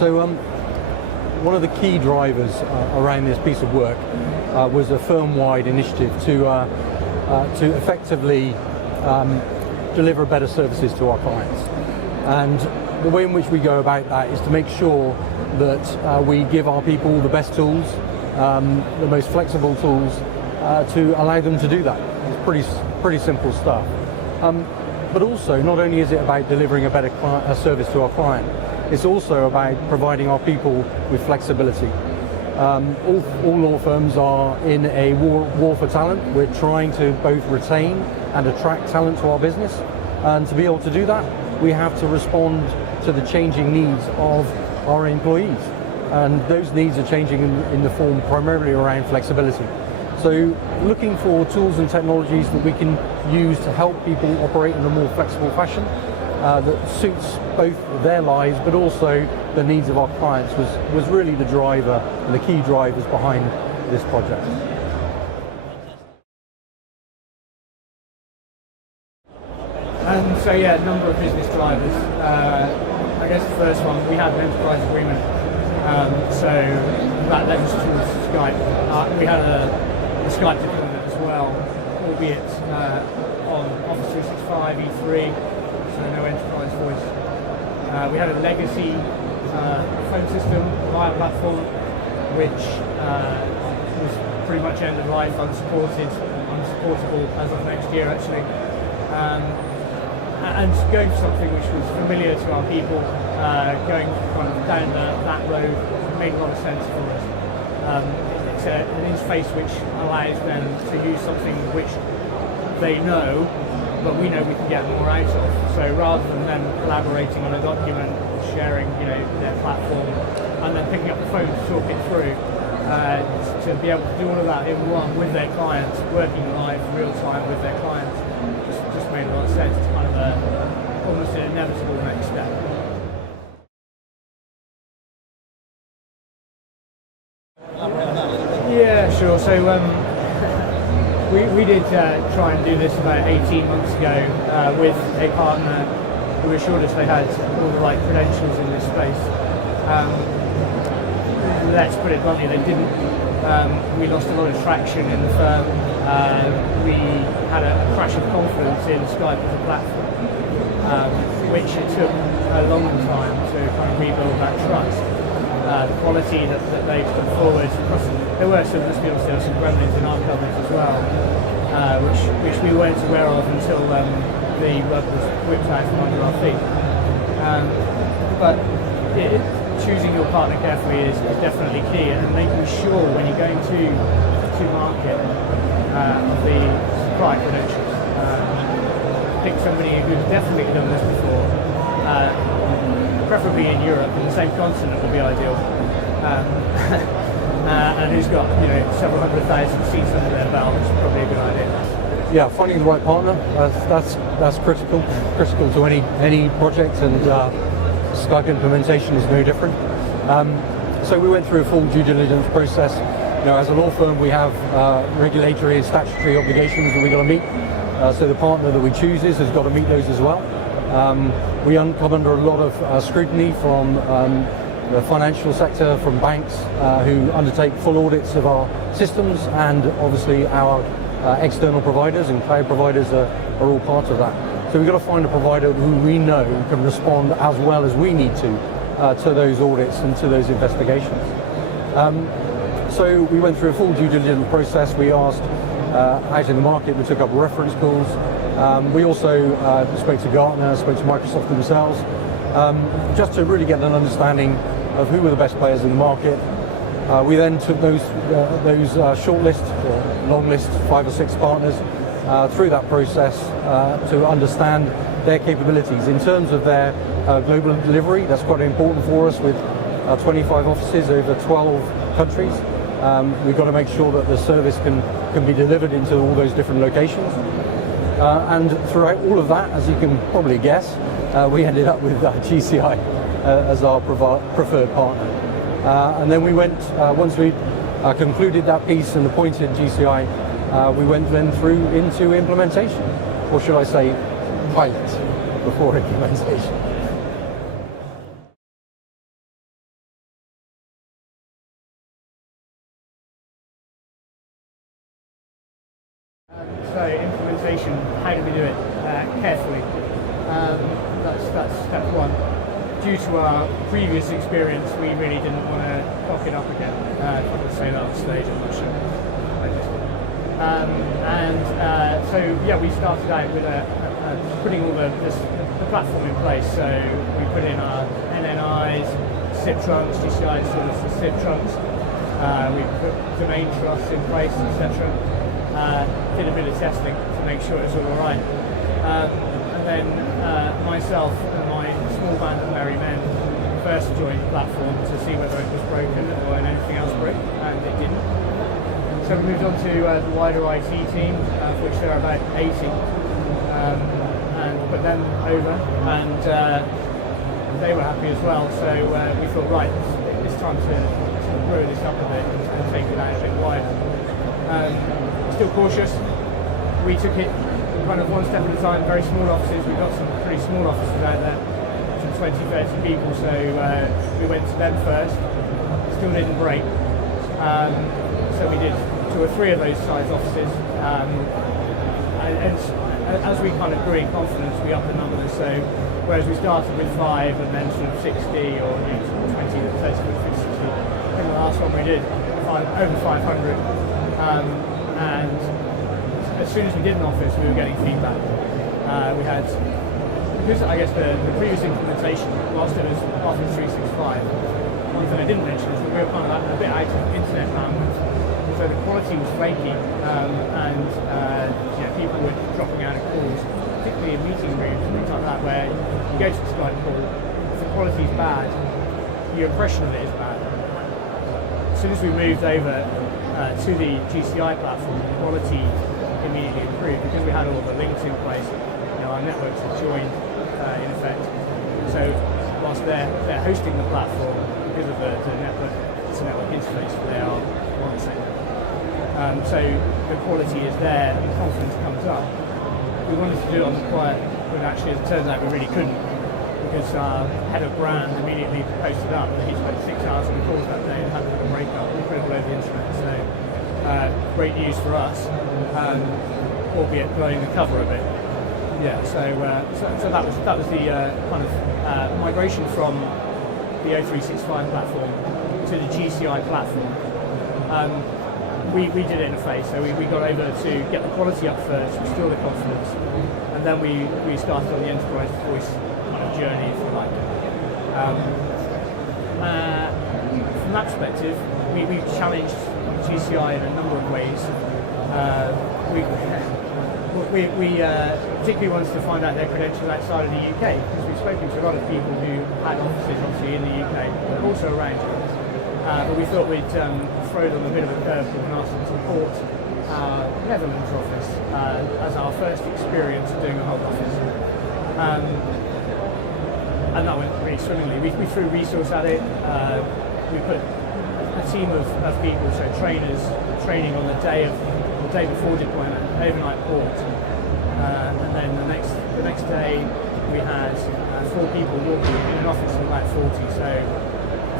So one of the key drivers around this piece of work was a firm-wide initiative to effectively deliver better services to our clients. And the way in which we go about that is to make sure that we give our people the best tools, the most flexible tools to allow them to do that. It's pretty simple stuff. But also, not only is it about delivering a better service to our client, it's also about providing our people with flexibility. All law firms are in a war for talent. We're trying to both retain and attract talent to our business. And to be able to do that, we have to respond to the changing needs of our employees. And those needs are changing in the form primarily around flexibility. So looking for tools and technologies that we can use to help people operate in a more flexible fashion that suits both their lives but also the needs of our clients was really the driver and the key drivers behind this project. And so yeah, a number of business drivers. I guess the first one, we had an enterprise agreement, so that led us towards Skype. We had a Skype deployment as well, albeit on Office 365 E3, so no enterprise voice. We had a legacy phone system via platform, which was pretty much end of life, unsupportable as of next year actually. And going for something which was familiar to our people, going kind of down that road made a lot of sense for us. It's an interface which allows them to use something which they know, but we know we can get more out of. So rather than them collaborating on a document, sharing their platform, and then picking up the phone to talk it through, to be able to do all of that in one with their clients, working live real time with their clients, just made a lot of sense. It's kind of almost an inevitable next step. Yeah, sure. So we did try and do this about 18 months ago with a partner who assured us they had all the right credentials in this space. Let's put it bluntly, they didn't. We lost a lot of traction in the firm. We had a crash of confidence in Skype as a platform, which it took a long time to kind of rebuild that trust. The quality that they put forward, there were some gremlins in our cupboards as well, which we weren't aware of until the rug was whipped out from under our feet. But choosing your partner carefully is definitely key, and making sure when you're going to market the right credentials. Pick somebody who's definitely done this before, preferably in Europe, in the same continent would be ideal, and who's got several 100,000 seats under their belt, which is probably a good idea. Yeah, finding the right partner, that's critical to any project, and Skype implementation is no different. So we went through a full due diligence process. As a law firm, we have regulatory and statutory obligations that we've got to meet. So the partner that we choose has got to meet those as well. We come under a lot of scrutiny from the financial sector, from banks who undertake full audits of our systems, and obviously our external providers and cloud providers are all part of that. So we've got to find a provider who we know can respond as well as we need to those audits and to those investigations. So we went through a full due diligence process. We asked out in the market, we took up reference calls. We also spoke to Gartner, spoke to Microsoft themselves, just to really get an understanding of who were the best players in the market. We then took those short list or long list, 5 or 6 partners through that process to understand their capabilities in terms of their global delivery. That's quite important for us with 25 offices over 12 countries. We've got to make sure that the service can be delivered into all those different locations. And throughout all of that, as you can probably guess, we ended up with GCI as our preferred partner. And then we went, once we concluded that piece and appointed GCI, we went then through into implementation, or should I say pilot before implementation. how do we do it carefully? That's step one. Due to our previous experience, we really didn't want to cock it up again. I would say that on stage, I'm not sure. So yeah, we started out with putting all the platform in place. So we put in our NNIs, SIP trunks, GCI installs the SIP trunks. We put domain trusts in place, etc. Did a bit of testing to make sure it was all right. And then myself and my small band of merry men first joined the platform to see whether it was broken or anything else broke, and it didn't. So we moved on to the wider IT team, of which there are about 80, and put them over, and they were happy as well. So we thought, right, it's time to grow this up a bit and take it out a bit wider. Still cautious. We took it kind of one step at a time, very small offices. We've got some pretty small offices out there, some 20, 30 people, so we went to them first. Still didn't break. So we did 2 or 3 of those size offices. And as we kind of grew in confidence, we upped the numbers. So whereas we started with 5 and then sort of 60 or 20, 30, 50, 60, in the last one we did over 500. And as soon as we did an office, we were getting feedback. We had, because I guess the previous implementation, whilst it was Office 365, one thing I didn't mention is that we were kind of a bit out of internet bandwidth, so the quality was flaky, and people were dropping out of calls, particularly in meeting rooms and things like that, where you go to the Skype call, if the quality is bad, your impression of it is bad. As soon as we moved over to the GCI platform, the quality immediately improved because we had all the links in place. Our networks are joined in effect. So whilst they're hosting the platform, because of the network interface, they are on the same level. So the quality is there and the confidence comes up. We wanted to do it on the quiet, but actually, as it turns out, we really couldn't, because our head of brand immediately posted up that he spent 6 hours on calls that day and had a breakup. We put it all over the internet. So great news for us, albeit blowing the cover a bit. Yeah, so that was the kind of migration from the O365 platform to the GCI platform. We did it in a phase, so we got over to get the quality up first, restore the confidence, and then we started on the enterprise voice kind of journey, if you like. From that perspective, we've challenged GCI in a number of ways. We particularly wanted to find out their credentials outside of the UK, because we've spoken to a lot of people who had offices obviously in the UK, but also around Europe. But we thought we'd throw them a bit of a curveball and ask them to support our Netherlands office as our first experience of doing a whole office. And that went really swimmingly. We threw resource at it. We put a team of people, so trainers, training on the day before deployment, overnight port, and then the next day we had 4 people working in an office of about 40. So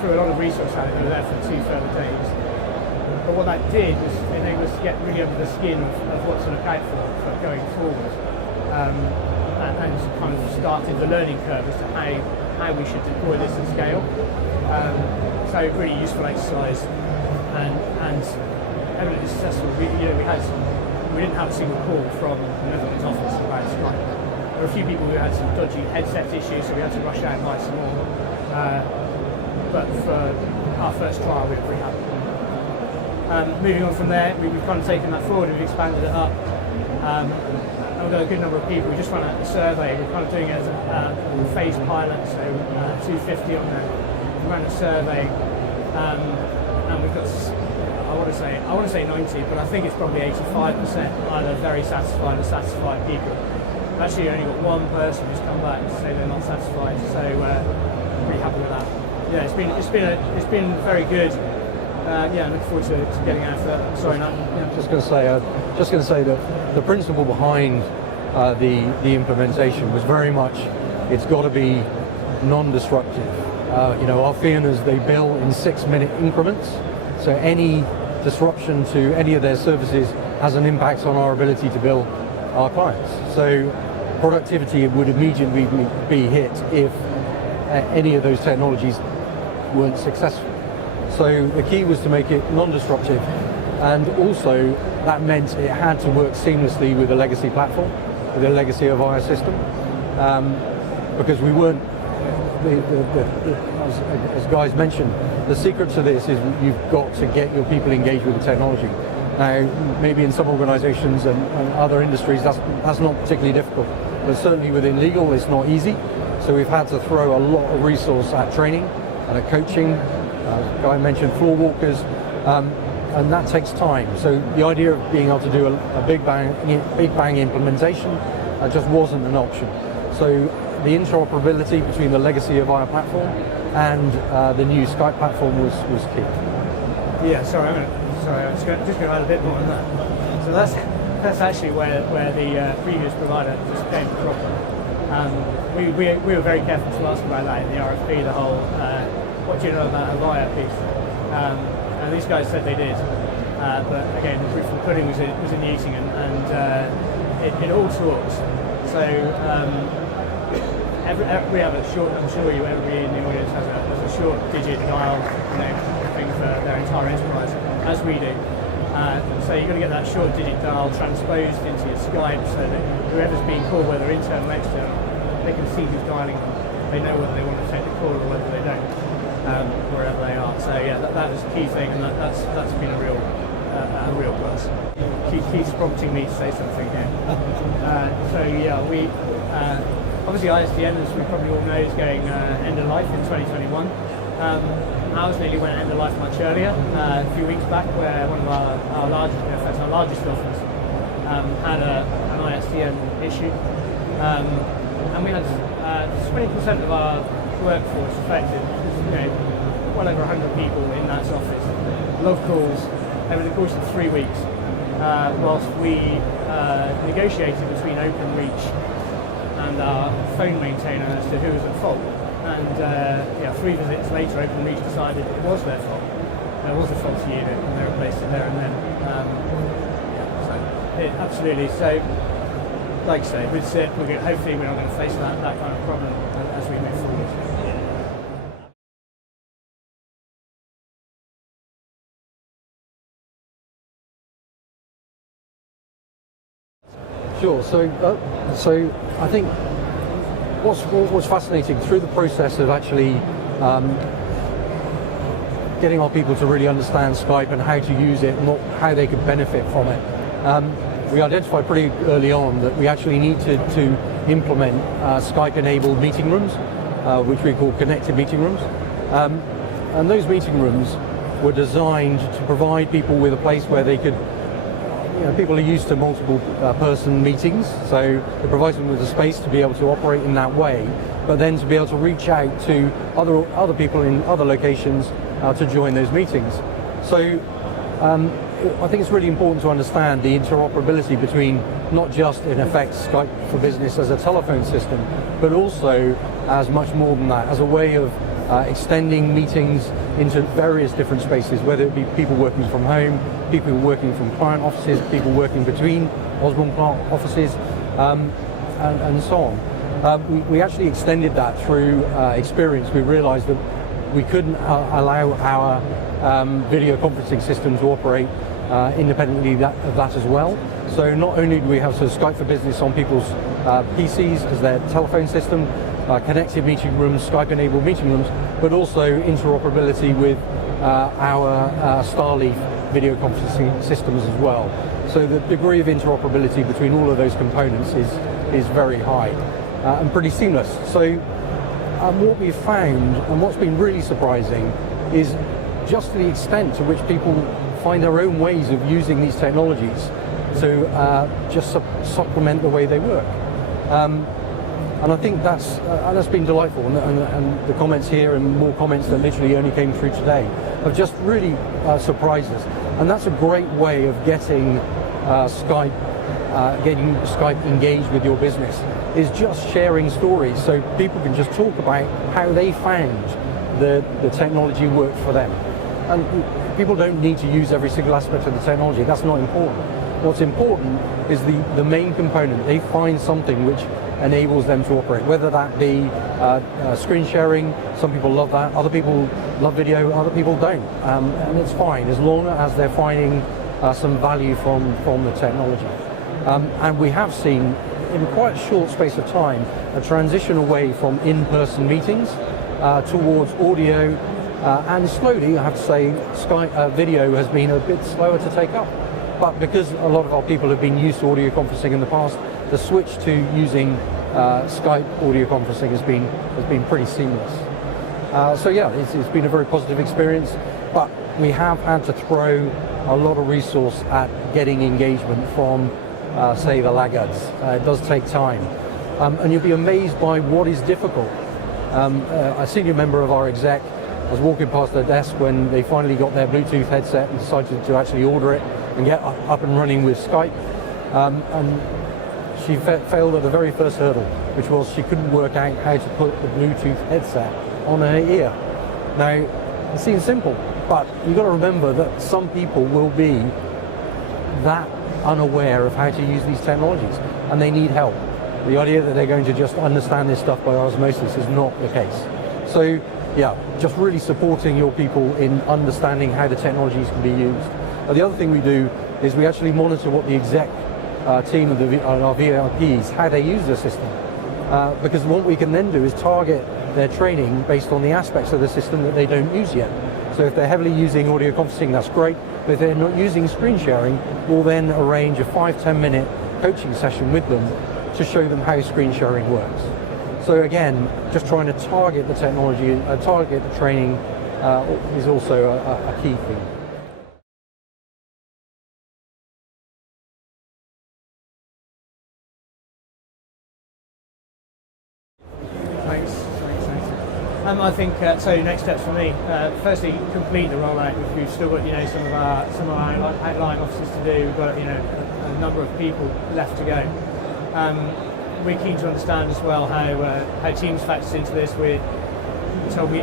threw a lot of resource at it. We were there for 2 further days. But what that did was enable us to get really under the skin of what to look out for going forward, and kind of started the learning curve as to how we should deploy this at scale. So really useful exercise, and evidently successful. We didn't have a single call from the Netherlands office about Skype. There were a few people who had some dodgy headset issues, so we had to rush out and buy some more. But for our first trial, we were pretty happy. Moving on from there, we've kind of taken that forward. We've expanded it up. And we've got a good number of people. We just ran a survey. We're kind of doing it as a phase pilot, so 250 on there. We ran a survey, and we've got, I want to say 90, but I think it's probably 85% either very satisfied or satisfied people. We've actually only got one person who's come back to say they're not satisfied, so pretty happy with that. Yeah, it's been very good. Yeah, I look forward to getting out of that. Sorry, no. Yeah. Just going to say that the principle behind the implementation was very much, it's got to be non-destructive. Our Fianas, they bill in 6-minute increments, so any disruption to any of their services has an impact on our ability to bill our clients. So productivity would immediately be hit if any of those technologies weren't successful. So the key was to make it non-disruptive, and also that meant it had to work seamlessly with a legacy platform, with a legacy of our system, because we weren't, as Guy's mentioned, the secret to this is you've got to get your people engaged with the technology. Now, maybe in some organisations and other industries that's not particularly difficult, but certainly within legal it's not easy. So we've had to throw a lot of resource at training and at coaching. Guy mentioned floor walkers, and that takes time. So the idea of being able to do a big bang implementation just wasn't an option. So the interoperability between the legacy of our platform and the new Skype platform was key. Yeah, sorry, I'm just going to add a bit more on that. So that's actually where the previous provider just came from. We were very careful to ask about that in the RFP, the whole what do you know about Avaya piece. And these guys said they did, but again, the proof of the pudding was in the eating, and it all talks. So we have a short. I'm sure everybody in the audience has a short digit dial, thing for their entire enterprise, as we do. So you've got to get that short digit dial transposed into your Skype, so that whoever's being called, whether internal or external, they can see who's dialing them. They know whether they want to take the call or whether they don't, wherever they are. So yeah, that was a key thing, and that's been a real plus. Keith's prompting me to say something here. So yeah, we obviously ISDN, as we probably all know, is going end of life in 2021. Ours nearly went end of life much earlier, a few weeks back, where one of our largest office had an ISDN issue, and we had 20% of our workforce affected. Well over 100 people in that office. Log calls over the course of 3 weeks, whilst we negotiated between OpenReach and our phone maintainer as to who was at fault. And 3 visits later, OpenReach decided it was their fault. There was a faulty unit, and they replaced it there and then. Absolutely. So, like I say, with SIP, hopefully we're not going to face that kind of problem as we move forward. Sure. So I think what's fascinating through the process of actually getting our people to really understand Skype and how to use it and how they could benefit from it. We identified pretty early on that we actually needed to implement Skype-enabled meeting rooms, which we call connected meeting rooms. And those meeting rooms were designed to provide people with a place where they could, people are used to multiple person meetings, so it provides them with a space to be able to operate in that way, but then to be able to reach out to other people in other locations to join those meetings. So I think it's really important to understand the interoperability between not just, in effect, Skype for Business as a telephone system, but also as much more than that, as a way of extending meetings into various different spaces, whether it be people working from home, people working from client offices, people working between Osborne Clark offices, and so on. We actually extended that through experience. We realized that we couldn't allow our video conferencing system to operate independently of that as well. So not only do we have Skype for Business on people's PCs as their telephone system, connected meeting rooms, Skype-enabled meeting rooms, but also interoperability with our Starleaf video conferencing systems as well. So the degree of interoperability between all of those components is very high and pretty seamless. So what we've found, and what's been really surprising, is just the extent to which people find their own ways of using these technologies to just supplement the way they work. And I think that's been delightful, and the comments here and more comments that literally only came through today have just really surprised us. And that's a great way of getting Skype engaged with your business, is just sharing stories so people can just talk about how they found the technology worked for them. And people don't need to use every single aspect of the technology, that's not important. What's important is the main component. They find something which enables them to operate, whether that be screen sharing. Some people love that, other people love video, other people don't, and it's fine as long as they're finding some value from the technology. And we have seen in quite a short space of time a transition away from in-person meetings towards audio, and slowly, I have to say, Skype video has been a bit slower to take up. But because a lot of our people have been used to audio conferencing in the past, the switch to using Skype audio conferencing has been pretty seamless. So yeah, it's been a very positive experience, but we have had to throw a lot of resource at getting engagement from, say, the laggards. It does take time. And you'll be amazed by what is difficult. A senior member of our exec was walking past their desk when they finally got their Bluetooth headset and decided to actually order it and get up and running with Skype. And she failed at the very first hurdle, which was she couldn't work out how to put the Bluetooth headset on her ear. Now, it seems simple, but you've got to remember that some people will be that unaware of how to use these technologies, and they need help. The idea that they're going to just understand this stuff by osmosis is not the case. So, yeah, just really supporting your people in understanding how the technologies can be used. The other thing we do is we actually monitor what the exec team of our VIPs, how they use the system. Because what we can then do is target their training based on the aspects of the system that they don't use yet. So if they're heavily using audio conferencing, that's great. But if they're not using screen sharing, we'll then arrange a 5-10 minute coaching session with them to show them how screen sharing works. So again, just trying to target the technology, target the training is also a key thing. Thanks. I think so. Next steps for me. Firstly, complete the rollout. We've still got some of our outlying offices to do. We've got a number of people left to go. We're keen to understand as well how Teams factors into this. I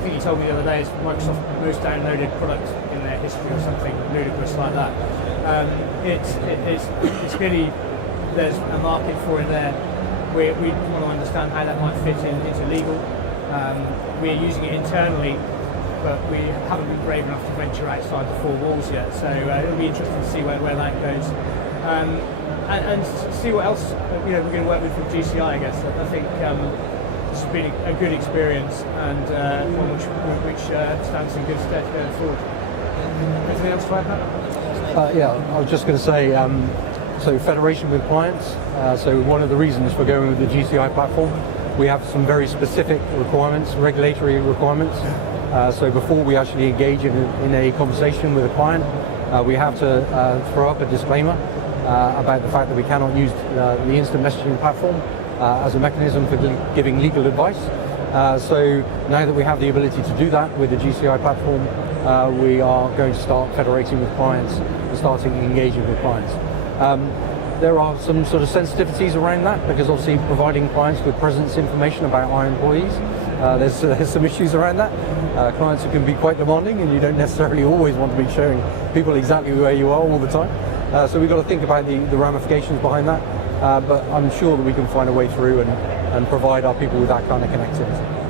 think you told me the other day it's Microsoft's most downloaded product in their history or something ludicrous like that. It's clearly there's a market for it there. We want to understand how that might fit into legal. We're using it internally, but we haven't been brave enough to venture outside the four walls yet. So it'll be interesting to see where that goes, and see what else we're going to work with GCI. I guess I think this has been a good experience and one which stands in good stead going forward. Anything else to add? Yeah, I was just going to say. So federation with clients, so one of the reasons for going with the GCI platform, we have some very specific requirements, regulatory requirements. So before we actually engage in a conversation with a client, we have to throw up a disclaimer about the fact that we cannot use the instant messaging platform as a mechanism for giving legal advice. So now that we have the ability to do that with the GCI platform, we are going to start federating with clients and starting engaging with clients. There are some sort of sensitivities around that because obviously providing clients with presence information about our employees, there's some issues around that. Clients can be quite demanding and you don't necessarily always want to be showing people exactly where you are all the time. So we've got to think about the ramifications behind that, but I'm sure that we can find a way through and provide our people with that kind of connectivity.